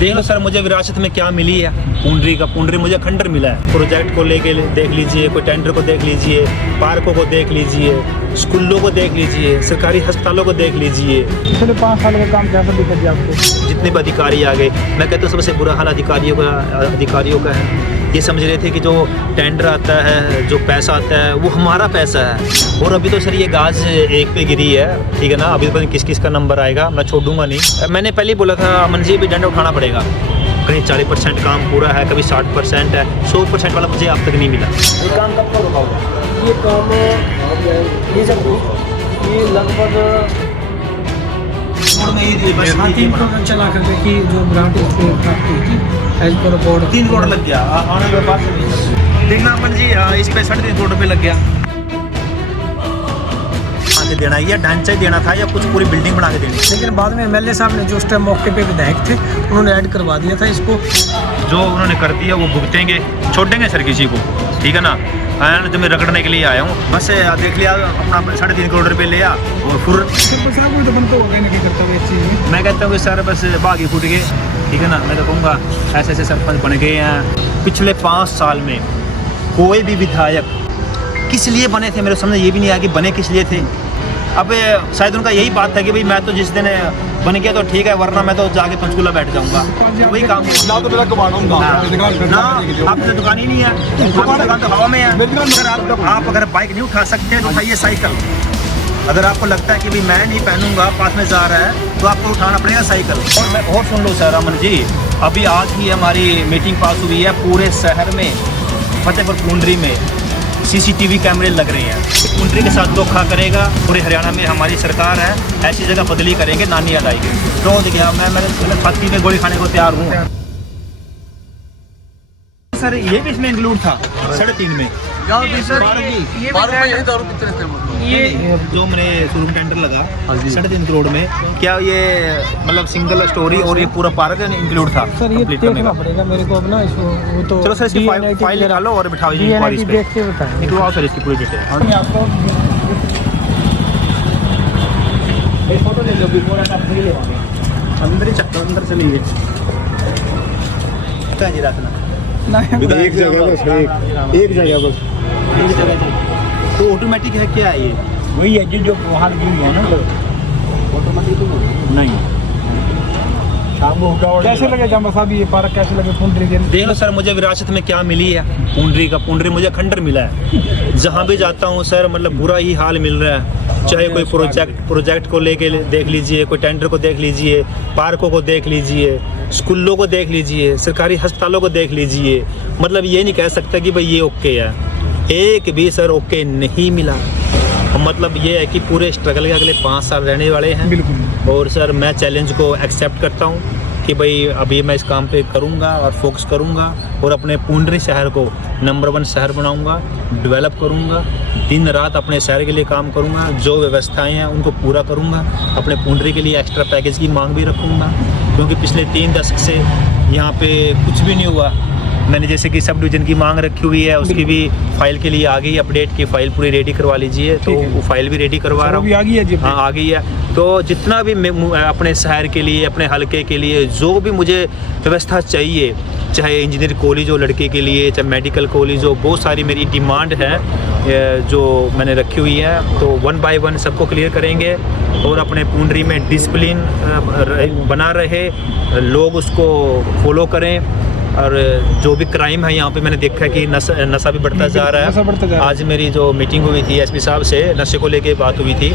देख लो सर, मुझे विरासत में क्या मिली है, पुंडरी मुझे खंडर मिला है। प्रोजेक्ट को लेके देख लीजिए, कोई टेंडर को देख लीजिए, पार्कों को देख लीजिए, स्कूलों को देख लीजिए, सरकारी अस्पतालों को देख लीजिए। पिछले 5 साल का काम कैसा दिखा दिया आपको? जितने भी अधिकारी आ गए, मैं कहता हूँ सबसे बुरा हाल अधिकारियों का है। ये समझ रहे थे कि जो टेंडर आता है, जो पैसा आता है, वो हमारा पैसा है। और अभी तो सर ये गाज एक पे गिरी है, ठीक है ना। अभी तो पता नहीं किस किस का नंबर आएगा, मैं छोड़ूंगा नहीं। मैंने पहले ही बोला था अमन जी भी डंडा उठाना पड़ेगा। कहीं 40% काम पूरा है, कभी 60% है, 100% वाला मुझे अब तक नहीं मिला। ये काम कब तक होगा? ये काम ये लगभग चला करके कि जो grant as per board 3 crore लग गया। आने के बाद देखना अमन जी, इस पे 3.5 करोड़ रुपये लग गया। देना ही है, ढांचा ही देना था या कुछ पूरी बिल्डिंग बना के देनी। लेकिन बाद में एमएलए साहब ने जो उस टाइम मौके पे विधायक थे, उन्होंने ऐड करवा दिया था इसको। जो उन्होंने कर दिया वो भुगतेंगे, छोड़ेंगे सर किसी को, ठीक है ना। जो मैं रगड़ने के लिए आया हूँ, बस देख लिया अपना 3.5 करोड़ रुपये लिया और फिर मैं कहता हूँ कि सर बस बागी फूट गए, ठीक है ना। मैं तो कहूँगा ऐसे ऐसे सरपंच बन गए हैं पिछले 5 साल में। कोई भी विधायक किस लिए बने थे मेरे समझ ये भी नहीं आया कि बने किस लिए थे। अब शायद उनका यही बात था कि भाई मैं तो जिस दिन बन गया तो ठीक है, वरना मैं तो जाके पंचकूला बैठ जाऊंगा। वही काम ना तो मेरा कमाना ना, आप तो दुकान ही नहीं है, दुकान तो हवा में है। अगर आप अगर बाइक नहीं उठा सकते तो उठाइए साइकिल। अगर आपको लगता है कि भाई मैं नहीं पहनूंगा, पास में जा रहा है, तो आपको उठाना पड़ेगा साइकिल। और मैं और सुन लो सर अमन जी, अभी आज ही हमारी मीटिंग पास हुई है, पूरे शहर में फतेहपुर पुंडरी में CCTV कैमरे लग रहे हैं। पुंडरी के साथ धोखा करेगा, पूरे हरियाणा में हमारी सरकार है, ऐसी जगह बदली करेंगे, नानी याद आएगी। रोज गया मैं फांसी में गोली खाने को तैयार हूँ। सर ये भी इसमें इंक्लूड था 3.5 में। ये जो मैंने शोरूम टेंडर लगा 3.5 करोड़ में, क्या ये मतलब सिंगल स्टोरी और ये पूरा पार्क इंक्लूड था? सर ये देखना पड़ेगा मेरे को अपना वो तो। चलो सर इसकी फाइल निकालो और बिठाओ जी इंक्वायरी पे। देख के बताएं। निकलवाओ सर इसकी पूरी डिटेल। आपको एक फोटो ले लो, बिफोर एंड आफ्टर ही लेवांगे। अंदर ही चक्कर अंदर चलिए जी रखना एक जगह बस, एक जगह बस, एक जगह। तो ऑटोमेटिक है क्या ये? वही है जो बाहर की है ना, ऑटोमेटिक तो नहीं। कैसे लगे जम्बा साहब ये पार्क, कैसे लगे पुंडरी के? देख लो सर, मुझे विरासत में क्या मिली है, पुंडरी मुझे खंडर मिला है। जहाँ भी जाता हूँ सर मतलब बुरा ही हाल मिल रहा है। चाहे कोई प्रोजेक्ट को लेके देख लीजिए, कोई टेंडर को देख लीजिए, पार्कों को देख लीजिए, स्कूलों को देख लीजिए, सरकारी अस्पतालों को देख लीजिए। मतलब ये नहीं कह सकता कि भाई ये ओके है, एक भी सर ओके नहीं मिला। मतलब ये है कि पूरे स्ट्रगल के अगले 5 साल रहने वाले हैं। बिल्कुल। और सर मैं चैलेंज को एक्सेप्ट करता हूँ कि भाई अभी मैं इस काम पे करूँगा और फोकस करूँगा और अपने पुंडरी शहर को नंबर 1 शहर बनाऊँगा, डेवलप करूँगा, दिन रात अपने शहर के लिए काम करूँगा, जो व्यवस्थाएं हैं उनको पूरा करूँगा। अपने पुंडरी के लिए एक्स्ट्रा पैकेज की मांग भी रखूँगा, क्योंकि पिछले 3 दशक से यहाँ पे कुछ भी नहीं हुआ। मैंने जैसे कि सब डिवीज़न की मांग रखी हुई है, उसकी भी फाइल के लिए आ गई, अपडेट की फाइल पूरी रेडी करवा लीजिए। तो वो फाइल भी रेडी करवा रहा हूँ। आ गई है जी? हाँ आ गई है। तो जितना भी अपने शहर के लिए, अपने हलके के लिए जो भी मुझे व्यवस्था चाहिए, चाहे इंजीनियर कॉलेज हो लड़के के लिए, चाहे मेडिकल कॉलेज हो, बहुत सारी मेरी डिमांड है जो मैंने रखी हुई है। तो 1 बाय 1 सबको क्लियर करेंगे और अपने पुंडरी में डिसिप्लिन बना रहे, लोग उसको फॉलो करें। और जो भी क्राइम है यहाँ पे मैंने देखा है कि नशा भी बढ़ता जा रहा है। आज मेरी जो मीटिंग हुई थी SP साहब से, नशे को लेके बात हुई थी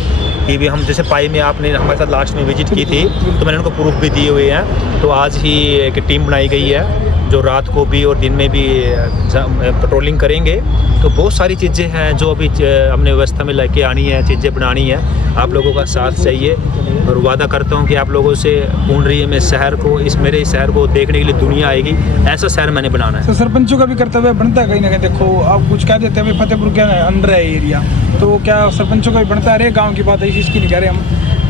कि भी हम जैसे पाई में आपने हमारे साथ लास्ट में विजिट की थी, तो मैंने उनको प्रूफ भी दिए हुए हैं। तो आज ही एक टीम बनाई गई है जो रात को भी और दिन में भी पेट्रोलिंग करेंगे। तो बहुत सारी चीज़ें हैं जो अभी हमने व्यवस्था में लेके आनी है, चीज़ें बनानी है। आप लोगों का साथ चाहिए और वादा करता हूँ कि आप लोगों से पुंडरी में शहर को, मेरे शहर को देखने के लिए दुनिया आएगी। ऐसा शहर मैंने बनाना है। तो सरपंचों का भी कर्तव्य बनता है कहीं ना कहीं। देखो आप कुछ कह देते हैं फतेहपुर क्या अंडर है एरिया, तो क्या सरपंचों का भी बनता है? अरे गाँव की बात है, इस चीज़ की नहीं कह रहे हम।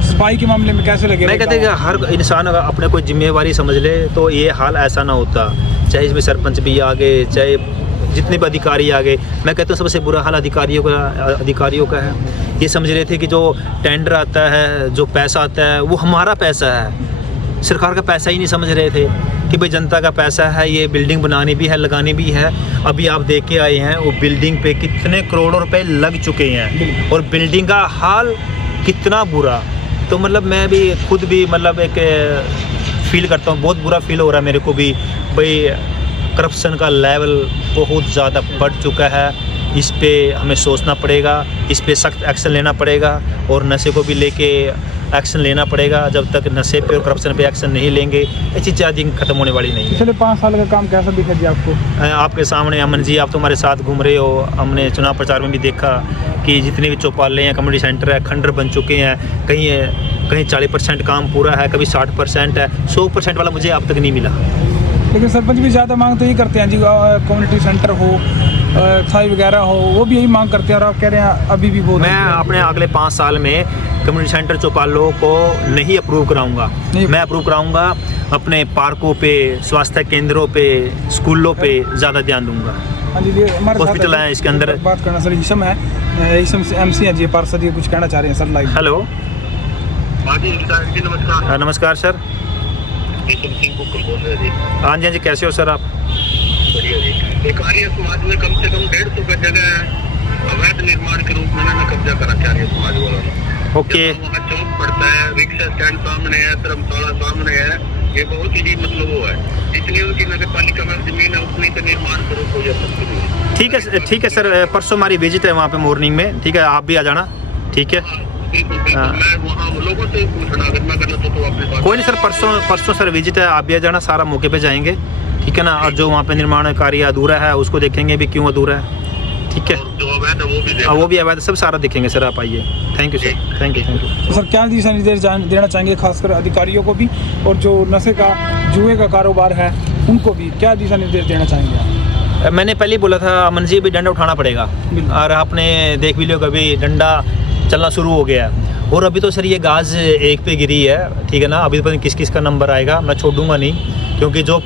सफाई के मामले में कैसे लगे? मैं कहते हैं कि हर इंसान अगर अपने कोई जिम्मेवारी समझ ले तो ये हाल ऐसा ना होता। चाहे इसमें सरपंच भी आ गए, चाहे जितने भी अधिकारी आ गए, मैं कहता हूँ सबसे बुरा हाल अधिकारियों का है। ये समझ रहे थे कि जो टेंडर आता है, जो पैसा आता है, वो हमारा पैसा है। सरकार का पैसा ही नहीं समझ रहे थे कि भाई जनता का पैसा है, ये बिल्डिंग बनानी भी है, लगानी भी है। अभी आप देख के आए हैं वो बिल्डिंग पे कितने करोड़ों रुपए लग चुके हैं और बिल्डिंग का हाल कितना बुरा। तो मतलब मैं भी खुद भी मतलब एक फील करता हूँ, बहुत बुरा फील हो रहा है मेरे को भी भाई करप्शन का लेवल बहुत ज़्यादा बढ़ चुका है। इस पे हमें सोचना पड़ेगा, इस पे सख्त एक्शन लेना पड़ेगा और नशे को भी लेके एक्शन लेना पड़ेगा। जब तक नशे पे और करप्शन पे एक्शन नहीं लेंगे ये चीज़ ज़्यादा ख़त्म होने वाली नहीं है। पिछले 5 साल का काम कैसा दिखा जी आपको? आपके सामने अमन जी, आप तो हमारे साथ घूम रहे हो, हमने चुनाव प्रचार में भी देखा कि जितने भी चौपाले हैं, कम्युनिटी सेंटर है, खंडर बन चुके हैं। कहीं 40% काम पूरा है, कभी 60% है, 100% वाला मुझे अब तक नहीं मिला। लेकिन सरपंच भी ज़्यादा मांग तो यही करते हैं जी, कम्युनिटी सेंटर हो, साई वगैरह हो, वो भी यही मांग करते हैं। और आप कह रहे हैं अभी भी वो मैं अपने अगले 5 साल में कम्युनिटी सेंटर चौपालों को नहीं अप्रूव कराऊंगा। मैं अप्रूव कराऊंगा अपने पार्कों पे, स्वास्थ्य केंद्रों पे, स्कूलों पे ज़्यादा ध्यान दूंगा। हाँ जी, हमारे हॉस्पिटल है इसके अंदर। बात करना सर, ईसम है, ईसम MC है जी, पार्षद जी कुछ कहना चाह रहे हैं सर लाइव। हेलो, नमस्कार। नमस्कार सर। हाँ जी, हाँ जी, कैसे हो सर आप? बढ़िया जी। एक आर्य समाज में कम से कम 150 गज जगह अवैध निर्माण के रूप में ना कब्जा करा आर्य समाज वालों ने। ओके। वहाँ चौक पड़ता है, रिक्शा स्टैंड सामने है, धर्मशाला सामने है, ये बहुत ही मतलब वो है। जितनी उनकी नगर पालिका में जमीन है उतनी तो निर्माण करो, कोई आपत्ति नहीं। ठीक है सर, परसों हमारी विजिट है वहाँ पे मॉर्निंग में, ठीक है, आप भी आ जाना, ठीक है। मैं वहाँ लोगों से पूछना, अगर मैं करना तो अपने पास। कोई नहीं सर, परसों सर विजिट है, आप भी आ जाना, सारा मौके पे जाएंगे, ठीक है ना। और जो वहाँ पे निर्माण कार्य अधूरा है उसको देखेंगे भी क्यों अधूरा है, ठीक है। जो अवैध है वो भी अवैध, सब सारा देखेंगे सर, आप आइए। Thank you sir, thank you. Sir क्या दिशा निर्देश देना चाहेंगे खासकर अधिकारियों को भी, और जो नशे का, जुए का कारोबार है उनको भी क्या दिशा निर्देश देना चाहेंगे? मैंने पहले ही बोला था अमन जी, भी डंडा उठाना पड़ेगा और आपने देख भी लिया कभी डंडा चलना शुरू हो गया। और अभी तो सर ये गाज एक पे गिरी है, ठीक है ना। अभी पता नहीं किस किस का नंबर आएगा, मैं छोड़ूंगा नहीं, क्योंकि जो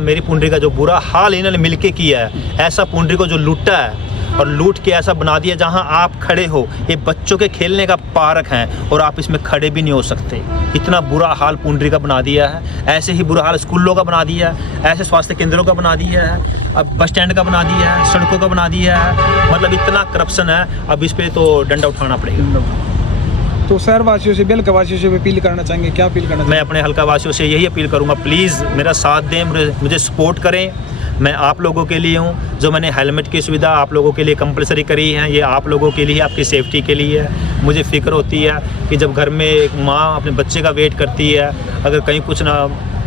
मेरी पुंडरी का जो बुरा हाल इन्होंने मिलके किया है, ऐसा पुंडरी को जो लूटा है और लूट के ऐसा बना दिया जहां आप खड़े हो, ये बच्चों के खेलने का पार्क है और आप इसमें खड़े भी नहीं हो सकते। इतना बुरा हाल पुंडरी का बना दिया है। ऐसे ही बुरा हाल स्कूलों का बना दिया है, ऐसे स्वास्थ्य केंद्रों का बना दिया है, अब बस स्टैंड का बना दिया है, सड़कों का बना दिया है। मतलब इतना करप्शन है, अब इस पर तो डंडा उठाना पड़ेगा। तो शहर वासियों से, बेलका वासियों से अपील करना चाहेंगे, क्या अपील करना मैं अपने हल्का वासियों से यही अपील करूँगा, प्लीज़ मेरा साथ दें, मुझे सपोर्ट करें। मैं आप लोगों के लिए हूँ। जो मैंने हेलमेट की सुविधा आप लोगों के लिए कंपलसरी करी है, ये आप लोगों के लिए, आपकी सेफ्टी के लिए है। मुझे फ़िक्र होती है कि जब घर में एक माँ अपने बच्चे का वेट करती है, अगर कहीं कुछ ना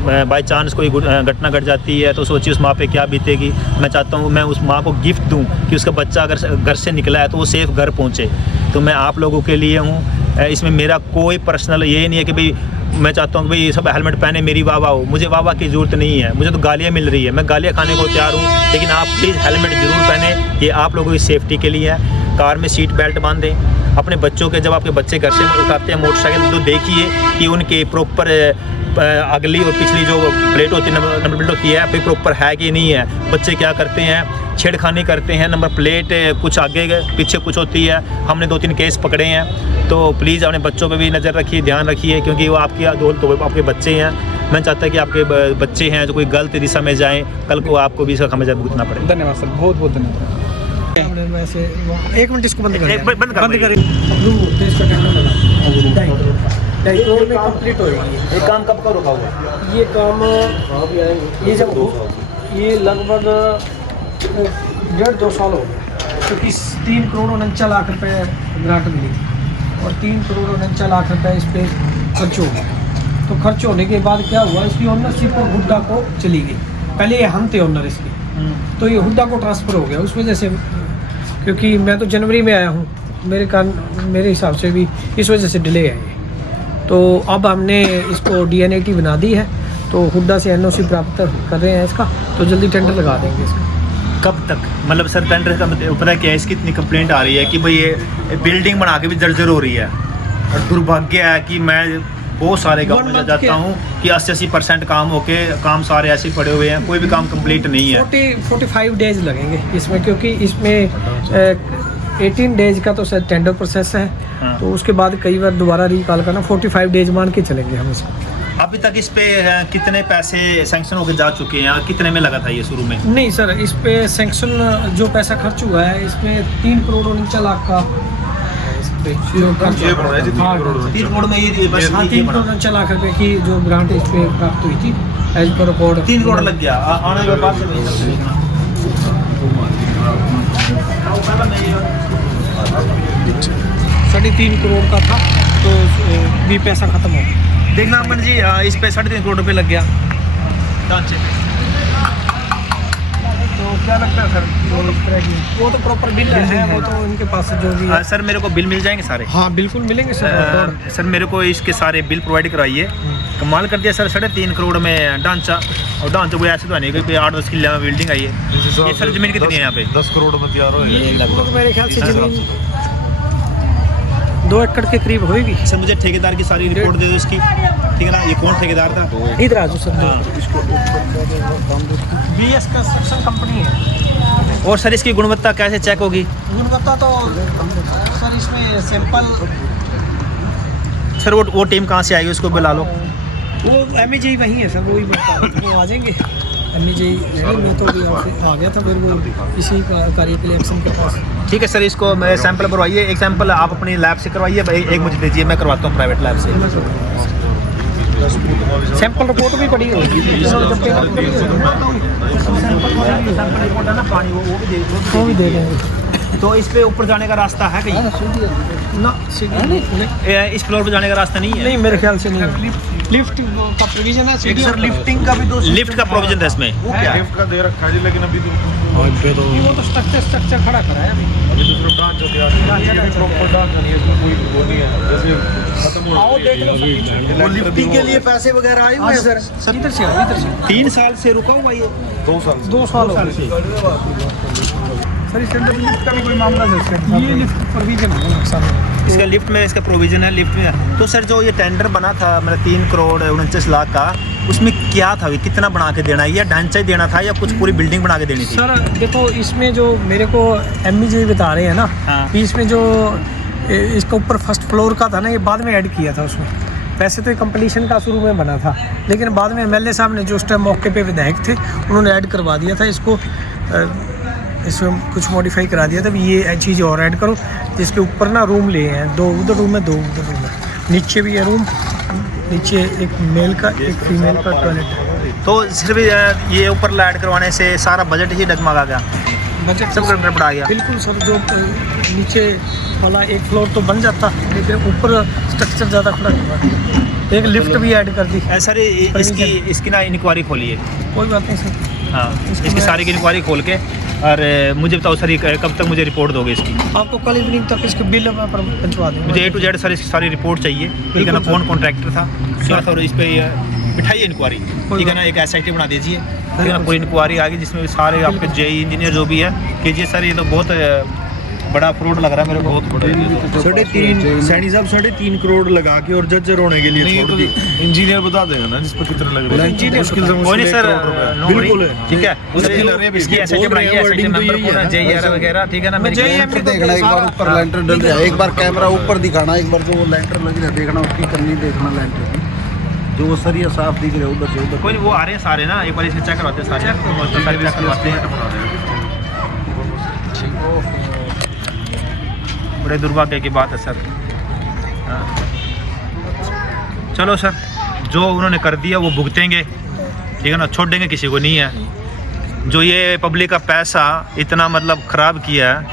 बाई चांस कोई घटना घट जाती है तो सोचिए उस माँ पे क्या बीतेगी। मैं चाहता हूँ मैं उस माँ को गिफ्ट दूँ कि उसका बच्चा अगर घर से निकला है तो वो सेफ़ घर पहुँचे। तो मैं आप लोगों के लिए हूँ, इसमें मेरा कोई पर्सनल ये नहीं है कि भाई मैं चाहता हूँ कि भाई सब हेलमेट पहने मेरी वाह वाह हो। मुझे वाह वाह की ज़रूरत नहीं है, मुझे तो गालियाँ मिल रही है, मैं गालियाँ खाने को तैयार हूँ, लेकिन आप प्लीज़ हेलमेट ज़रूर पहने, ये आप लोगों की सेफ्टी के लिए है। कार में सीट बेल्ट बांधें। अपने बच्चों के, जब आपके बच्चे घर से उठाते हैं मोटरसाइकिल, तो देखिए कि उनके प्रॉपर अगली और पिछली जो प्लेट होती है, नंबर प्लेट होती है, फिर प्रॉपर है कि नहीं है। बच्चे क्या करते हैं, छेड़खानी करते हैं, नंबर प्लेट कुछ आगे पीछे कुछ होती है। हमने 2-3 केस पकड़े हैं। तो प्लीज़ अपने बच्चों पे भी नज़र रखिए, ध्यान रखिए, क्योंकि वो आपकी दौलत तो आपके बच्चे हैं। मैं चाहता कि आपके बच्चे हैं जो कोई गलत दिशा में जाएँ, कल को आपको भी इसका खमियाजा भुगतना पड़े। धन्यवाद सर, बहुत बहुत धन्यवाद। वैसे 1 मिनट इसको बंद कर बंद कर। देश का टेंडर लगा 2.5 करोड़ में कंप्लीट होगी। ये काम कब का रुका हुआ? ये काम ये जब ये लगभग 1.5-2 साल हो गए, क्योंकि 3 करोड़ 49 लाख रुपए ग्रांट मिली थी और 3 करोड़ 49 लाख रुपए इस पर खर्च हो गए। तो खर्च होने के बाद क्या हुआ, इसकी ओनरशिप हुड्डा को चली गई। पहले ये हम थे ओनर इसके, तो ये हुड्डा को ट्रांसफ़र हो गया। उस वजह से, क्योंकि मैं तो जनवरी में आया हूँ, मेरे हिसाब से भी इस वजह से डिले है ये। तो अब हमने इसको DNAT बना दी है, तो हुड्डा से NOC प्राप्त कर रहे हैं इसका, तो जल्दी टेंडर लगा देंगे इसका। कब तक? मतलब सर टेंडर का पता क्या है, इसकी इतनी कंप्लेंट आ रही है कि भाई ये बिल्डिंग बना के भी जर्जर हो रही है। और दुर्भाग्य है कि मैं बहुत सारे गाँव में जाता हूँ कि 80% काम सारे ऐसे पड़े हुए हैं, कोई भी काम कंप्लीट नहीं है। 45 डेज लगेंगे इसमें, क्योंकि इसमें 18 डेज का तो सर टेंडर प्रोसेस है। हाँ। तो उसके बाद कई बार दोबारा रिकॉल करना, 45 डेज मान के चलेंगे हम इसको। अभी तक इस पे कितने पैसे सैंक्शन होकर जा चुके हैं? कितने में लगा था ये शुरू में? नहीं सर, इस पे सैंक्शन जो पैसा खर्च हुआ है इसमें 3 करोड़ 49 लाख का इस पे जो खर्च ये बना है जी, 3 करोड़ 3 करोड़ में ये बस हाँ, ये 3 बना। करोड़ 49 लाख रुपए की जो ग्रांट इस पे प्राप्त हुई थी एज पर रिकॉर्ड 3 करोड़ लग गया आने के बाद से नहीं देखना। 3.5 करोड़ का था तो भी पैसा खत्म हो गया। देखना अमन जी, इस पे 3.5 करोड़ रुपए लग गया ढांचे पे। तो क्या लगता है सर जो इस तरह की वो तो प्रॉपर बिल है, वो तो उनके पास जो भी है। सर मेरे को बिल मिल जाएंगे सारे? हाँ बिल्कुल मिलेंगे सर। सर मेरे को इसके सारे बिल प्रोवाइड कराइए। कमाल कर दिया सर, 3.5 करोड़ में ढांचा, और ढांचा कोई ऐसे तो नहीं कि 8-10 किले में बिल्डिंग आई है। ये सर जमीन कितनी है यहाँ पे? 10 करोड़ में तैयार हो ये लगभग मेरे ख्याल से जमीन 2 एकड़ के करीब होगी। सर मुझे ठेकेदार की सारी रिपोर्ट दे दो इसकी, ठीक है ना? ये कौन ठेकेदार था? इधर आ जाओ सर। BS कंस्ट्रक्शन कंपनी है। और सर इसकी गुणवत्ता कैसे चेक होगी? गुणवत्ता तो सर इसमें सैंपल सर वो टीम कहाँ से आएगी, उसको बुला लो। वो MEJ वही है सर, वही वो आ जाएंगे। MEJ मैं तो अभी आ गया था, फिर वो इसी कार्य के लिए एक्शन के पास। ठीक है सर, इसको मैं सैंपल करवाइए। एक सैंपल आप अपनी लैब से करवाइए, एक मुझे दीजिए, मैं करवाता हूँ प्राइवेट लैब से। सैंपल रिपोर्ट भी पड़ी होगी, वो भी दे देंगे। तो इस पे ऊपर जाने का रास्ता है कहीं? ना सीढ़ी नहीं, इस फ्लोर पे जाने का रास्ता नहीं है? नहीं मेरे ख्याल से नहीं। लिफ्ट का प्रोविजन है, सीढ़ी सर लिफ्टिंग का भी दो लिफ्ट का प्रोविजन है इसमें? वो क्या गिफ्ट का दे रखा है जी, लेकिन अभी वो तो स्ट्रक्चर खड़ा करा है अभी। तो सिर्फ डांस हो गया, ये भी प्रॉपर डांस नहीं है, इसमें कोई वो नहीं है। जैसे खत्म हो आओ देख लो वो लिफ्टिंग के लिए पैसे वगैरह आए हुए हैं सर। सर इधर से आओ, इधर से। 3 साल से रुका हुआ ये? 2 साल 2 साल हो गए। सर इसके अंदर लिफ्ट का भी कोई मामला है इसका? ये लिफ्ट प्रोविजन है सर, इसका लिफ्ट में इसका प्रोविजन है, लिफ्ट में। तो सर जो ये टेंडर बना था मतलब 3 करोड़ 49 लाख का, उसमें क्या था? कितना बना के देना है, या ढांचा ही देना था, या कुछ पूरी बिल्डिंग बना के देनी थी? सर देखो इसमें जो मेरे को MEJ बता रहे हैं ना, हाँ। कि इसमें जो इसका ऊपर फर्स्ट फ्लोर का था ना, ये बाद में ऐड किया था उसमें। वैसे तो कंप्लीशन का शुरू में बना था, लेकिन बाद में MLA साहब ने जो उस टाइम मौके पे विधायक थे उन्होंने ऐड करवा दिया था इसको। इसमें कुछ मॉडिफाई करा दिया था, ये चीज़ और ऐड करो, जिसके ऊपर ना रूम ले हैं, 2 उधर रूम है, 2 उधर रूम है, नीचे भी है रूम, नीचे एक मेल का एक फीमेल का टॉयलेट है। तो सिर्फ ये ऊपर लाइट करवाने से सारा बजट ही डगमगा गया, बजट सब गड़बड़ आ गया? बिल्कुल सर, जो नीचे वाला एक फ्लोर तो बन जाता, लेकिन ऊपर स्ट्रक्चर ज़्यादा खड़ा हुआ। एक लिफ्ट भी ऐड कर दी। सर इसकी ना इंक्वायरी खोलिए। कोई बात नहीं सर। हाँ, इसकी सारी की इंक्वायरी खोल के, और मुझे बताओ सर कब तक मुझे रिपोर्ट दोगे इसकी? आपको कल इवनिंग तक इसके बिल में पहुंचवा देंगे। मुझे A to Z सर इसकी सारी रिपोर्ट चाहिए, ठीक है ना? कौन कॉन्ट्रैक्टर था क्या था, और इस पर बिठाइए इंक्वायरी, ठीक है ना? एक SIT बना दीजिए, ठीक है ना? पूरी इंक्वायरी आ गई जिसमें सारे आपके JE इंजीनियर जो भी है कीजिए सर। ये तो बहुत बड़ा फ्रॉड लग रहा है मेरे को, बहुत बड़ा। 3.5 सैनी साहब 3.5 करोड़ लगा के और जजर होने के लिए छोड़ दी। इंजीनियर बता देगा ना जिस पर कितने लग रहे हैं। मुश्किल से कोई नहीं सर, बिल्कुल है। ठीक है। इसकी SIT बनाइए, SIT मेंबर को ना JE वगैरह, ठीक है ना? मैं JE देखना एक बार ऊपर लेंटर डल रहा है, एक बार कैमरा ऊपर दिखाना, एक बार जो वो लेंटर लग रहा है देखना, उसकी करनी देखना लेंटर की, जो वो सरिया साफ दिख रहा है उधर से उधर। कोई नहीं, वो आ रहे हैं सारे ना, एक बार इसे चेक करवाते हैं सारे चेक करवाते हैं। बड़े दुर्भाग्य की बात है सर। हाँ। चलो सर, जो उन्होंने कर दिया वो भुगतेंगे, ठीक है ना? छोड़ेंगे किसी को नहीं है। जो ये पब्लिक का पैसा इतना मतलब ख़राब किया है,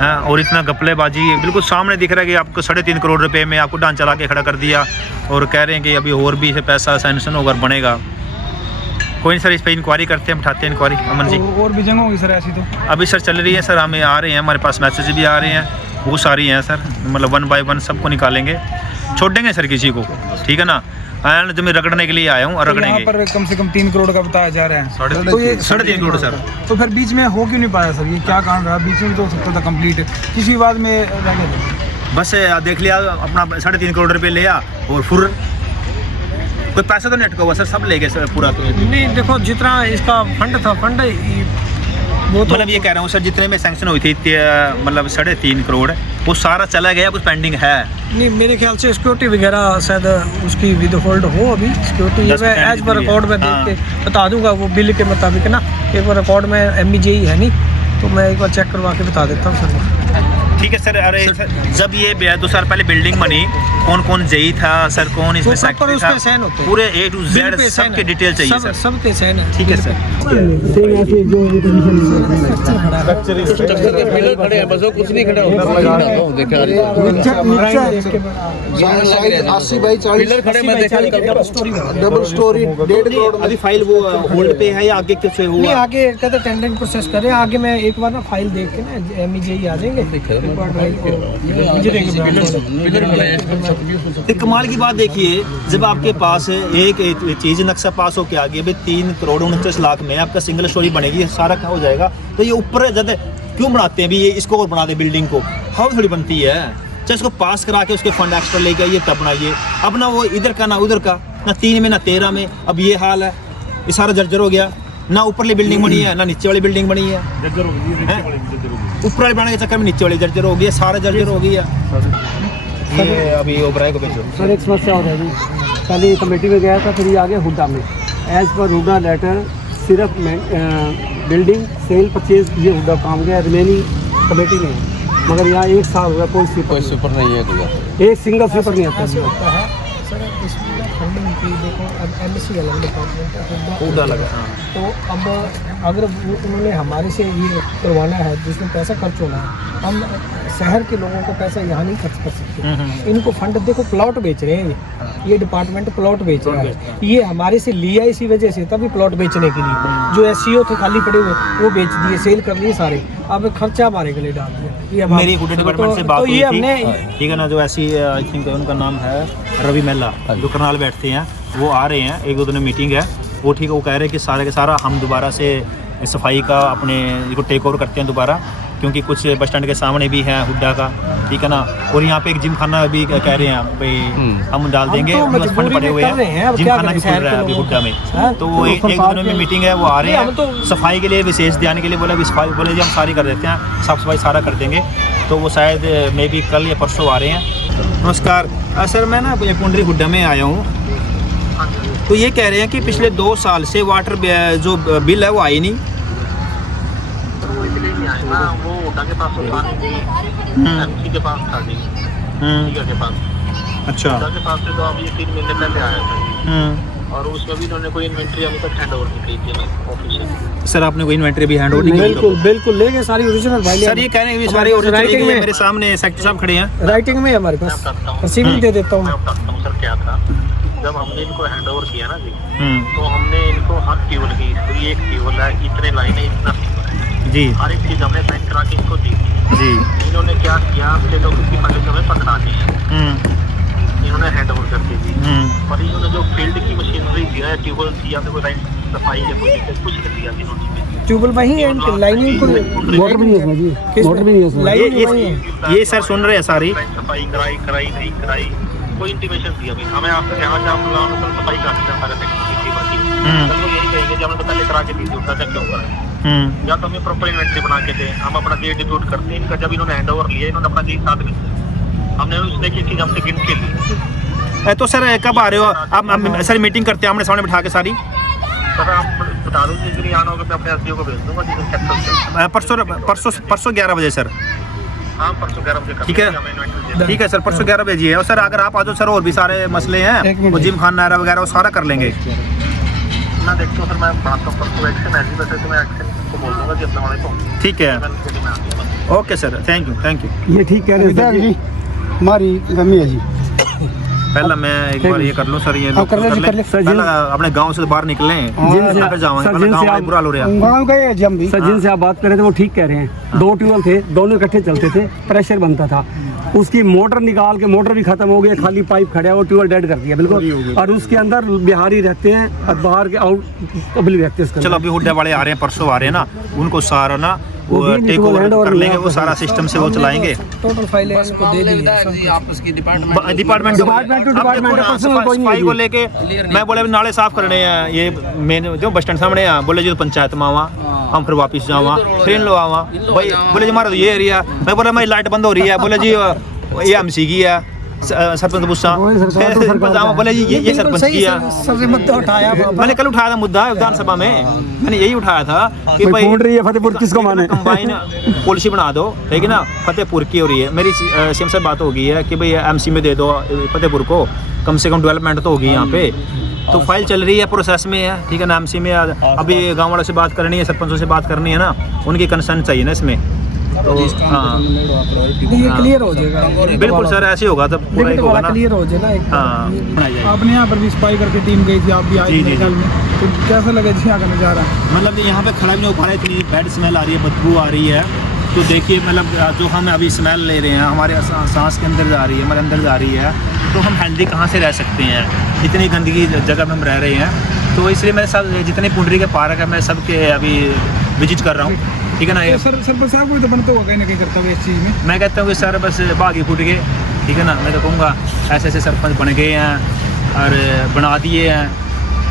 हाँ, और इतना गपलेबाजी बिल्कुल सामने दिख रहा है कि आपको 3.5 करोड़ रुपए में आपको ढांचा ला के खड़ा कर दिया, और कह रहे हैं कि अभी और भी इसे पैसा सैंक्शन होकर बनेगा। कोई नहीं सर, इस पर इंक्वायरी करते हैं, बिठाते हैं इंक्वायरी। अमन जी और भी जगह होगी सर ऐसी? तो अभी सर चल रही है सर, हमें आ रहे हैं, हमारे पास मैसेज भी आ रहे हैं, बहुत सारी हैं सर, मतलब 1 by 1 सबको निकालेंगे, छोड़ेंगे सर किसी को, ठीक है ना? जो मैं रगड़ने के लिए आया हूँ, और यहाँ रगड़ेंगे। पर कम से कम 3 करोड़ का बताया जा रहा है, तो ये 3.5 करोड़ सर। तो फिर बीच में हो क्यों नहीं पाया सर? ये क्या कारण रहा? बीच में भी तो हो सकता था कंप्लीट, किसी विवाद में रह गए। बस देख लिया, अपना 3.5 करोड़ रुपये लिया, और फिर कोई पैसा तो नहीं अटका हुआ सर, सब ले गए सर पूरा। तो नहीं देखो, जितना इसका फंड था, फंड वो तो मतलब ये कह रहा हूँ सर, जितने में सैंक्शन हुई थी मतलब 3.5 करोड़, वो सारा चला गया, कुछ पेंडिंग है? नहीं, मेरे ख्याल से सिक्योरिटी वगैरह शायद उसकी विद होल्ड हो अभी सिक्योरिटी। 10% मैं एज पर रिकॉर्ड में हाँ। देख के बता दूंगा वो बिल के मुताबिक ना। एक बार रिकॉर्ड में MBJ ही है नहीं, तो मैं एक बार चेक करवा के बता देता हूँ सर। ठीक है सर। अरे सर, जब ये 2 साल पहले बिल्डिंग बनी, कौन कौन जेई था सर, कौन इसमें वो सब पर सेक्रेटरी उस था, पे साइन होते हैं। पूरे A to बिल Z पे साइन सबके है। डिटेल चाहिए सर। सब पे साइन है। ठीक है sir. Size 80 by 40 double storey 1.5 crore अभी फाइल वो होल्ड पे है या आगे कुछ नहीं, हुआ? आगे कहते टेंडरिंग प्रोसेस करें। आगे मैं एक बार ना फाइल देख के ना MBJ ही आ जाएंगे। एक कमाल की बात देखिए, जब आपके पास एक चीज़ नक्शा पास होके आ गई, भाई 3 करोड़ 29 लाख में आपका सिंगल स्टोरी बनेगी, सारा क्या हो जाएगा, तो ये ऊपर ज़्यादा क्यों बनाते हैं? भी ये इसको और बना दे बिल्डिंग को, हाउ थोड़ी बनती है। चाहे इसको पास करा के उसके फंड एक्स्ट्रा लेके आइए तब बनाइए। अब ना वो इधर का ना उधर का, ना 3 में ना 13 में, अब ये हाल है। ये सारा जर्जर हो गया, ना ऊपरली बिल्डिंग बनी है ना नीचे वाली बिल्डिंग बनी है। ऊपर वाले बनाने के चक्कर में नीचे वाली जर्जर हो गई, सारा जर्जर हो गया। ये अभी ओबराय को भेजो सर। एक समस्या हो रही है, पहले कमेटी में गया था, फिर ये आगे हुड्डा में। एज पर हुड्डा लेटर सिर्फ बिल्डिंग सेल परचेज ये हुड्डा काम गया, रिमेनिंग कमेटी में है। मगर यहाँ 1 साल हुआ कोई स्वीपर नहीं है, कोई एक सिंगल स्वीपर नहीं आता। ऐसे होता है सर, इसमें ना फंडिंग की देखो, अब MSC अलग डिपार्टमेंट है, हुड्डा लगा। तो अब अगर उन्होंने हमारे से ये करवाना है जिसमें पैसा खर्च होना है, हम शहर के लोगों को पैसा यहाँ नहीं खर्च कर सकते। इनको फंड देखो, प्लॉट बेच रहे हैं ये डिपार्टमेंट प्लॉट बेच रहा है। ये हमारे से लिया इसी वजह से, तभी प्लॉट बेचने के लिए। जो SCO थे खाली पड़े हुए वो बेच दिए, सेल कर लिए सारे, अब खर्चा हमारे गले डाल दिया। ये मेरी हुड्डा डिपार्टमेंट से बात तो हुई ये थी, हमने ठीक है ना, जो ऐसी आई थिंक उनका नाम है रवि मेला, जो करनाल बैठते हैं, वो आ रहे हैं, 1-2 दिन मीटिंग है वो। ठीक है, वो कह रहे हैं कि सारे के सारा हम दोबारा से सफाई का अपने को टेक ओवर करते हैं दोबारा, क्योंकि कुछ बस स्टैंड के सामने भी है हुड्डा का, ठीक है ना। और यहाँ पे एक जिम खाना भी कह रहे हैं भाई हम डाल देंगे, फंड पड़े हुए हैं, जिम खाना भी खुल रहा है अभी हुड्डा में। तो वो 1-2 दिन में मीटिंग है, वो आ रहे हैं सफाई के लिए, विशेष ध्यान के लिए बोला, सफाई बोले जी हम सारी कर देते हैं, साफ़ सफाई सारा कर देंगे। तो वो शायद मे बी कल या परसों आ रहे हैं। नमस्कार सर, मैं ना पुंडरी हुड्डा में आया हूँ, तो ये कह रहे हैं कि पिछले 2 साल से वाटर जो बिल है वो आई नहीं। वो इसलिए नहीं आए ना, वो हुड्डा के पास पानी थी, MC के पास था जी, ठीक के पास। अच्छा। हुड्डा के पास से तो अब ये 3 महीने पहले आया था, और उसमें भी इन्होंने कोई इन्वेंट्री अभी तक हैंड ओवर नहीं की थी ऑफिशियल। सर आपने कोई इन्वेंट्री भी हैंड ओवर नहीं की? बिल्कुल बिल्कुल लेके सारी ओरिजिनल भाई। सर ये कह रहे हैं सारी राइटिंग में मेरे सामने सेक्टर साहब खड़े हैं, राइटिंग में हमारे पास रिसीविंग दे देता हूँ। मैं बताता हूँ सर क्या था। जब हमने इनको हैंड ओवर किया ना जी, तो हमने इनको हर केबल की, ये एक केबल है, इतने लाइन है, इतना केबल है जी, हर एक चीज़ हमने साइन करा के इनको दी जी। इन्होंने क्या किया, स्टेट ऑफिस की फाइल हमें पकड़ा दी, इन्होंने हैंड ओवर करके दी। और इन्होंने जो फील्ड की मशीनरी दिया है, ट्यूबवेल दिया, कोई लाइन सफाई या कुछ नहीं दिया इन्होंने। ट्यूबवेल वही है, लाइनिंग को मोटर भी नहीं है उसमें जी, मोटर भी नहीं है उसमें। लाइनिंग वही है। ये सर सुन रहे हैं सारी सफाई कराई नहीं कराई, कोई इंटीमेशन दिया भाई हमें, आपसे यहाँ से आप सफाई कराते हैं सारे तो वो यही कहेंगे कि हमने तो पहले करा के दी थी, उसका क्यों कराए? या तो हमें प्रॉपर इन्वेंट्री बना के दे, हम अपना डेट डिप्यूट करते हैं। इनका जब इन्होंने हैंड ओवर लिया, इन्होंने अपना डेट साथ में, हमने उसने की चीज़ हमसे गिन के ली। तो सर कब आ रहे हो आप? सर मीटिंग करते हैं, हमने सामने बिठा के सारी। सर आप बता दो जिस दिन आना होगा, मैं अपने SDO को भेज दूंगा जिस दिन सेक्टर से। परसों 11 बजे सर। हाँ, परसों 11 बजे ठीक है, ठीक है सर, परसों 11 बजे है। और सर अगर आप आ जाओ सर, और भी सारे मसले हैं, वो जिम खाना वगैरह वो सारा कर लेंगे ना। देखते हो सर, मैं बात तो परसों एक्शन है, वैसे तो मैं एक्शन को बोल दूंगा जी अपने वाले को। ठीक है, ओके सर, थैंक यू। ये ठीक कह रहे हैं जी, हमारी गमी है जी। पहला मैं एक बार ये कर लूं सर, ये लोग कर ले। पहला अपने गांव से बाहर निकले, जिनसे जावांगे, पहले गांव में बुरा हो रहा है। गाँव गए जी हम भी। सर जिनसे आप बात कर रहे थे वो ठीक कह रहे हैं। 2 ट्यूबवेल थे, दोनों इकट्ठे चलते थे, प्रेशर बनता था, उसकी मोटर निकाल के, मोटर भी खत्म हो गया, खाली पाइप खड़ा है, वो ट्यूबवेल डेड कर दिया बिल्कुल। और उसके अंदर बिहारी रहते हैं और बाहर के आउट पब्लिक रहते हैं। चलो अभी हुड्डा वाले आ रहे हैं, परसों आ रहे हैं ना, उनको सारा ना वो भी टेक वो ओवर hand over कर लेंगे, हुआ वो सारा सिस्टम से वो चलाएंगे। टोटल फाइलें इसको दे दी हैं सब कुछ। डिपार्टमेंट Department to department है, personal कोई नहीं सफाई को है। लेके मैं बोले अभी नाले साफ करने हैं, ये मेन जो बस स्टैंड सामने है, बोले जी तो पंचायत में आवा, हम फिर वापस जावा, फिर इन लो आवा भाई, बोले जी हमारा तो ये एरिया, मैं बोला मेरी लाइट बंद हो रही है, बोले जी ये एमसी की है, सरपंच पूछा, बोले जी ये बिल्कुल सरपंच सही की है। सबसे मुद्दा उठाया मैंने कल उठाया था मुद्दा विधानसभा में, मैंने यही उठाया था कि कोई भाई ढूंढ रही है फतेहपुर किसको माने। कंबाइन पॉलिसी बना दो, ठीक है ना, फतेहपुर की हो रही है, मेरी सीएम से बात हो गई है कि भाई एमसी में दे दो फतेहपुर को, कम से कम डेवलपमेंट तो होगी यहाँ पे। तो फाइल चल रही है, प्रोसेस में है, ठीक है ना, एमसी में अभी गाँव वालों से बात करनी है, सरपंचों से बात करनी है ना, उनकी कंसर्न चाहिए ना इसमें। तो हाँ ये क्लियर हो जाएगा, बिल्कुल सर, ऐसे होगा तब पूरा एक होगा ना। क्लियर हो जाएगा एक। हाँ आपने यहाँ पर भी सफाई करके टीम गई थी, आप भी आए जी, थे जी, मेरे ख्याल में, तो कैसा लगा जी यहाँ का नज़ारा? मतलब यहाँ पे खड़ा भी नहीं हो पा रहा है, इतनी बैड स्मेल आ रही है, बदबू आ रही है। तो देखिए मतलब जो हम अभी स्मेल ले रहे हैं, हमारे सांस के अंदर जा रही है, हमारे अंदर जा रही है, तो हम हेल्दी कहाँ से रह सकते हैं, इतनी गंदगी जगह में हम रह रहे हैं। तो इसलिए मेरे साथ जितने पुंडरी के पार्क है, मैं सबके अभी विजिट कर रहा हूँ, ठीक है ना। तो सरपंच साहब को तो बनता होगा कहीं ना कहीं करता हुआ इस चीज़ में। मैं कहता हूँ कि सर बस भागी फूट गए, ठीक है ना। मैं तो कहूँगा ऐसे ऐसे सरपंच बन गए हैं और बना दिए हैं।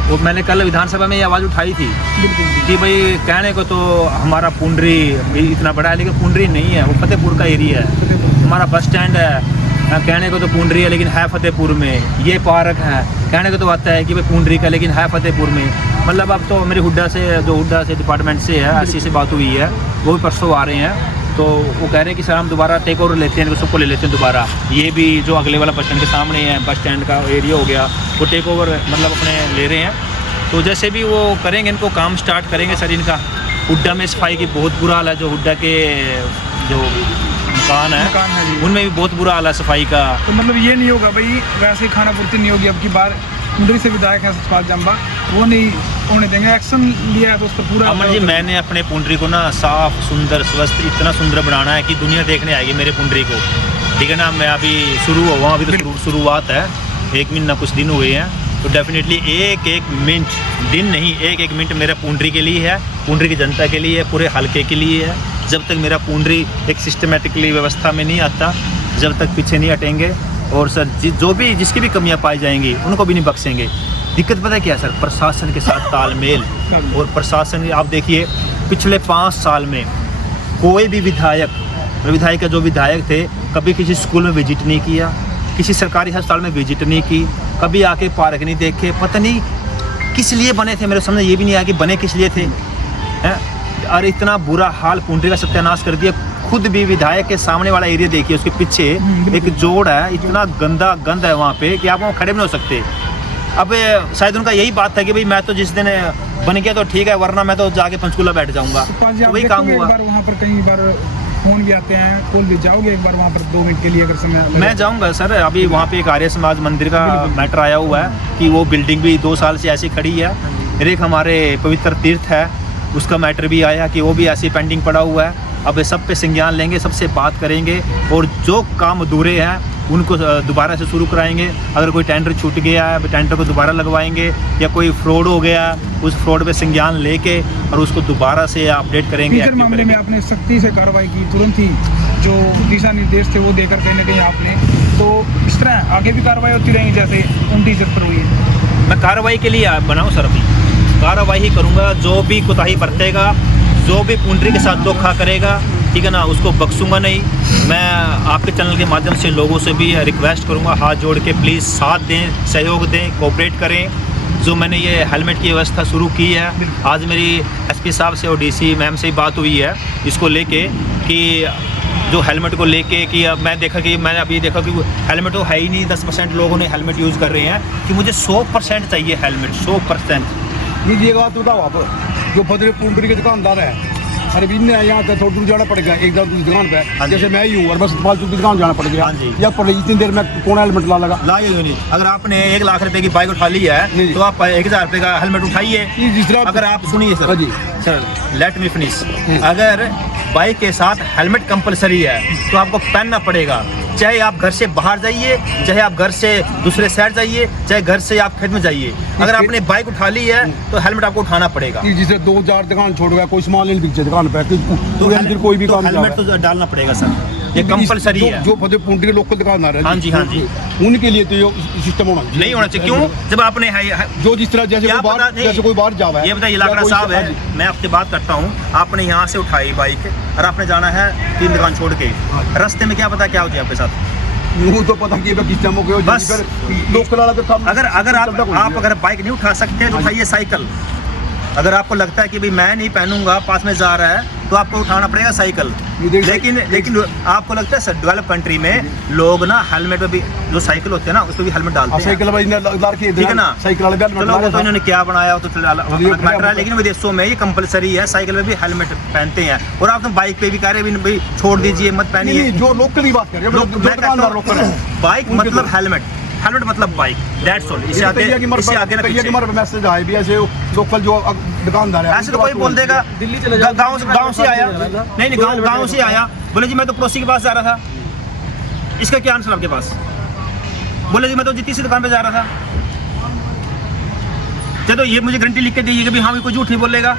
वो मैंने कल विधानसभा में ये आवाज़ उठाई थी कि भाई कहने को तो हमारा पुंडरी इतना बड़ा है, लेकिन पुंडरी नहीं है, वो फतेहपुर का एरिया है। हमारा बस स्टैंड है, कहने को तो पुंडरी है लेकिन है फतेहपुर में। ये पार्क है, कहने को तो आता है कि भाई पुंडरी का, लेकिन है फतेहपुर में। मतलब अब तो मेरे हुड्डा से डिपार्टमेंट से है, ऐसी से बात हुई है, वो भी परसों आ रहे हैं। तो वो कह रहे हैं कि सर हम दोबारा टेक ओवर लेते हैं, सबको ले लेते हैं दोबारा। ये भी जो अगले वाला बस स्टैंड के सामने है, बस स्टैंड का एरिया हो गया, वो टेक ओवर मतलब अपने ले रहे हैं। तो जैसे भी वो करेंगे, इनको काम स्टार्ट करेंगे सर। इनका हुड्डा में सफाई की बहुत बुरा हाल है, जो हुड्डा के जो मकान है उनमें भी बहुत बुरा हाल है सफाई का। तो मतलब ये नहीं होगा भाई, वैसे ही खाना पूर्ति नहीं होगी। अब की बार मुंडरी से विधायक है सतपाल जंबा, वो नहीं होने देंगे, एक्शन लिया है तो उस पर पूरा। अमर जी, मैंने अपने पुंडरी को ना साफ, सुंदर, स्वस्थ, इतना सुंदर बनाना है कि दुनिया देखने आएगी मेरे पुंडरी को, ठीक है ना। मैं अभी शुरू हुआ, अभी तो शुरुआत है, 1 महीना कुछ दिन हुए हैं। तो डेफिनेटली एक मिनट, दिन नहीं, एक मिनट मेरा पुंडरी के लिए है, पुंडरी की जनता के लिए है, पूरे हलके के लिए है। जब तक मेरा पुंडरी एक सिस्टमेटिकली व्यवस्था में नहीं आता, जब तक पीछे नहीं हटेंगे। और सर जो भी जिसकी भी कमियां पाई जाएंगी उनको भी नहीं बख्शेंगे। दिक्कत पता है क्या है सर, प्रशासन के साथ तालमेल। और प्रशासन, आप देखिए पिछले 5 साल में कोई भी विधायक जो विधायक थे, कभी किसी स्कूल में विजिट नहीं किया, किसी सरकारी अस्पताल में विजिट नहीं की, कभी आके पार्क नहीं देखे। पता नहीं किस लिए बने थे, मेरे समझ ये भी नहीं आया कि बने किस लिए थे, हैं। और इतना बुरा हाल पुंडरी का सत्यानाश कर दिया। खुद भी विधायक के सामने वाला एरिया देखिए, उसके पीछे एक जोड़ है, इतना गंद है वहाँ पे कि आप वहाँ खड़े भी नहीं हो सकते। अब शायद उनका यही बात था कि भाई मैं तो जिस दिन बन गया तो ठीक है, वरना मैं तो जाके पंचकूला बैठ जाऊँगा। तो वही काम हुआ। वहाँ पर कई बार फोन भी आते हैं, कॉल भी, जाओगे एक बार वहाँ पर 2 मिनट के लिए अगर समय? मैं जाऊंगा सर। अभी वहाँ पे एक आर्य समाज मंदिर का मैटर आया हुआ है कि वो बिल्डिंग भी 2 साल से ऐसी खड़ी है। एक हमारे पवित्र तीर्थ है, उसका मैटर भी आया कि वो भी ऐसी पेंडिंग पड़ा हुआ है। अब सब पे संज्ञान लेंगे, सबसे बात करेंगे और जो काम अधूरे हैं उनको दोबारा से शुरू कराएंगे। अगर कोई टेंडर छूट गया है, टेंडर को दोबारा लगवाएंगे, या कोई फ्रॉड हो गया, उस फ्रॉड पे संज्ञान लेके और उसको दोबारा से अपडेट करेंगे। टीचर मामले में आपने सख्ती से कार्रवाई की, तुरंत ही जो दिशा निर्देश थे वो देकर कहीं ना कहीं आपने, तो इस तरह आगे भी कार्रवाई होती रहेंगी जैसे उन टीचर पर हुई है? मैं कार्रवाई के लिए बनाऊँ सर, अभी कार्रवाई ही करूँगा। जो भी कोताही बरतेगा, जो भी पुंडरी के साथ धोखा करेगा, ठीक है ना, उसको बख्शूंगा नहीं। मैं आपके चैनल के माध्यम से लोगों से भी रिक्वेस्ट करूंगा, हाथ जोड़ के प्लीज़ साथ दें, सहयोग दें, कोऑपरेट करें। जो मैंने ये हेलमेट की व्यवस्था शुरू की है, आज मेरी एसपी साहब से और डीसी मैम से बात हुई है इसको लेके कि जो हेलमेट को लेके कि अब मैंने अभी देखा कि हेलमेट तो है ही नहीं, 10% लोगों ने हेलमेट यूज़ कर रहे हैं, कि मुझे 100% चाहिए हेलमेट, 100%। ये बात बताओ आप, जो फतेह पुंडरी के दुकानदार है, अरे भी यहाँ पे थोड़ा दूर जाना पड़ेगा, एक दूसरी दुकान पे, जैसे मैं ही हूँ और बस सतपाल चौक की दुकान जाना पड़ गया। हाँ जी। या पड़ इतनी देर में कौन हेलमेट ला लगा? लाइए नहीं। अगर आपने 1 लाख रुपए की बाइक उठा ली है तो आप 1000 रुपए का हेलमेट उठाइए। जिस तरह अगर आप सुनिए सर, जी सर लेट मी फिनिश। अगर बाइक के साथ हेलमेट कंपलसरी है तो आपको पहनना पड़ेगा। चाहे आप घर से बाहर जाइए, चाहे आप घर से दूसरे शहर जाइए, चाहे घर से आप खेत में जाइए, अगर आपने बाइक उठा ली है तो हेलमेट आपको उठाना पड़ेगा। कि जिसे 2-4 दुकान छोड़ गया, कोई सामान लेने पीछे दुकान पे तो कोई भी काम हेलमेट तो डालना पड़ेगा सर, ये कंपलसरी है। जो फतेहपुर के लोकल दुकानदार है, हाँ जी, हाँ जी, उनके लिए तो ये सिस्टम होना चाहिए। नहीं होना चाहिए। क्यों? जब आपने जो जिस तरह जैसे कोई बाहर जावा है, ये बताइए लाकड़ा साहब है, मैं आपसे बात करता हूँ, आपने यहाँ से उठाई बाइक और आपने जाना है 3 दुकान छोड़ के, रास्ते में क्या पता क्या हो जाए आपके साथ। यूं तो पता कि किस टाइम हो बस लोकल वाला तो काम। अगर आप अगर बाइक नहीं उठा सकते तो उठाइए साइकिल। अगर आपको लगता है कि भाई मैं नहीं पहनूंगा, पास में जा रहा है, तो आपको उठाना पड़ेगा साइकिल। लेकिन आपको लगता है सर डेवलप कंट्री में लोग ना हेलमेट में भी, जो साइकिल होते हैं ना उसमें भी हेलमेट डालते हैं, साइकिल ठीक है ना। साइकिल वाले चलो वो तो इन्होंने क्या बनाया वो तो मैटर है, लेकिन विदेशों में ये कंपलसरी है, साइकिल में भी हेलमेट पहनते हैं। और आप तो बाइक पे भी कह रहे हैं भाई छोड़ दीजिए, मत पहनिए। जो लोकल की बात कर रहे हैं, बाइक मतलब हेलमेट, हेलमेट मतलब बाइक, दैट्स ऑल। इससे आगे मैसेज आए भी ऐसे लोकल जो दुकानदार है, ऐसे तो कोई बोल देगा दिल्ली चले जाओ, गांव से आया, नहीं गांव से आया, बोले जी मैं तो पड़ोसी के पास जा रहा था, इसका क्या आंसर आपके पास? बोले जी मैं तो जी तीसरी दुकान पे जा रहा था, चलो ये मुझे गारंटी लिख के दीजिए कि हाँ कोई झूठ नहीं बोलेगा।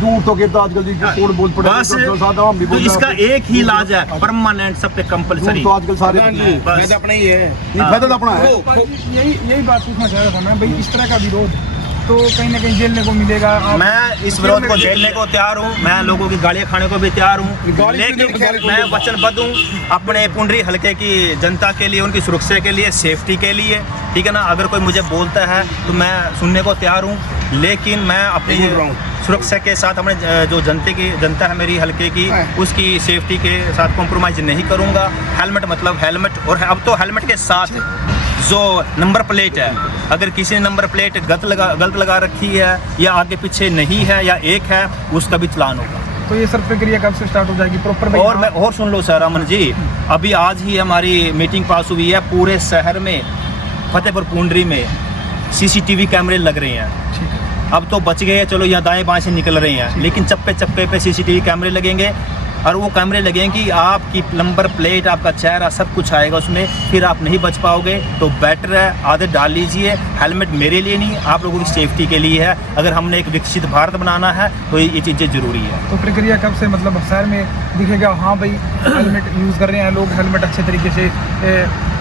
दूर तो गिरता आजकल जी कोड बोल पड़े बस तो इसका एक ही इलाज है, परमानेंट सब पे कंपलसरी। तो आजकल सारे बस अपना ही है, फायदा अपना है। यही बात पूछना चाह रहा था मैं भाई, इस तरह का विरोध तो कहीं ना कहीं झेलने को मिलेगा। मैं इस विरोध को झेलने को तैयार हूँ, मैं लोगों की गालियाँ खाने को भी तैयार हूँ, लेकिन मैं वचनबद्ध हूँ अपने पुंडरी हलके की जनता के लिए, उनकी सुरक्षा के लिए, सेफ्टी के लिए, ठीक है ना। अगर कोई मुझे बोलता है तो मैं सुनने को तैयार हूँ, लेकिन मैं अपनी सुरक्षा के साथ अपने जो जनता है मेरी हलके की, उसकी सेफ्टी के साथ कॉम्प्रोमाइज़ नहीं करूँगा। हेलमेट मतलब हेलमेट, और अब तो हेलमेट के साथ जो नंबर प्लेट है, अगर किसी ने नंबर प्लेट गलत लगा रखी है या आगे पीछे नहीं है या एक है, उसका भी चालान होगा। तो ये सर प्रक्रिया कब से स्टार्ट हो जाएगी प्रॉपर? और सुन लो सर अमन जी, अभी आज ही हमारी मीटिंग पास हुई है, पूरे शहर में फतेहपुर पुंडरी में CCTV कैमरे लग रहे हैं। अब तो बच गए, चलो यहाँ दाएं बाएं से निकल रहे हैं, लेकिन चप्पे चप्पे पे CCTV कैमरे लगेंगे, और वो कैमरे लगेंगे कि आपकी नंबर प्लेट, आपका चेहरा, सब कुछ आएगा उसमें, फिर आप नहीं बच पाओगे। तो बेटर है आदत डाल लीजिए। हेलमेट मेरे लिए नहीं, आप लोगों की सेफ्टी के लिए है। अगर हमने एक विकसित भारत बनाना है तो ये चीज़ें ज़रूरी है। तो प्रक्रिया कब से मतलब शहर में दिखेगा, हाँ भाई हेलमेट यूज़ कर रहे हैं लोग, हेलमेट अच्छे तरीके से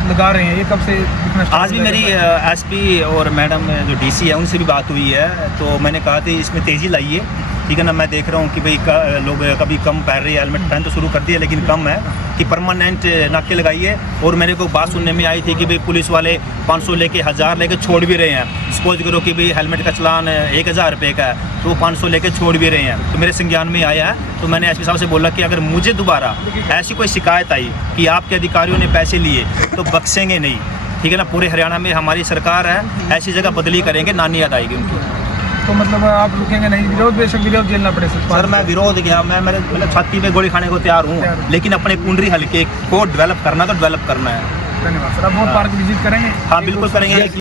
लगा रहे हैं, ये कब से दिखना स्टार्ट? आज भी मेरी SP और मैडम जो DC है उनसे भी बात हुई है, तो मैंने कहा कि इसमें तेज़ी लाइए, ठीक है ना। मैं देख रहा हूँ कि भाई लोग कभी कम पहन रहे हैं, हेलमेट पहन तो शुरू कर दिया लेकिन कम है, कि परमानेंट नाके लगाइए। और मेरे को बात सुनने में आई थी कि भाई पुलिस वाले 500 लेके 1000 लेके छोड़ भी रहे हैं। सपोज करो कि भाई हेलमेट का चलान 1000 रुपये का है, तो वो 500 लेके छोड़ भी रहे हैं। तो मेरे संज्ञान में आया है, तो मैंने SP साहब से बोला कि अगर मुझे दोबारा ऐसी कोई शिकायत आई कि आपके अधिकारियों ने पैसे लिए, तो बख्शेंगे नहीं, ठीक है ना। पूरे हरियाणा में हमारी सरकार है, ऐसी जगह बदली करेंगे, नानी याद आएगी उनकी। तो मतलब आप रुकेंगे नहीं, विरोध बेशक विरोध झेलना पड़े सर। मैं विरोध गया, मैं मेरे छाती पे गोली खाने को तैयार हूँ, लेकिन अपने पुंडरी हलके को डेवलप करना तो डेवलप करना है। धन्यवाद सर। आप वो पार्क विजिट करेंगे? हाँ बिल्कुल करेंगे।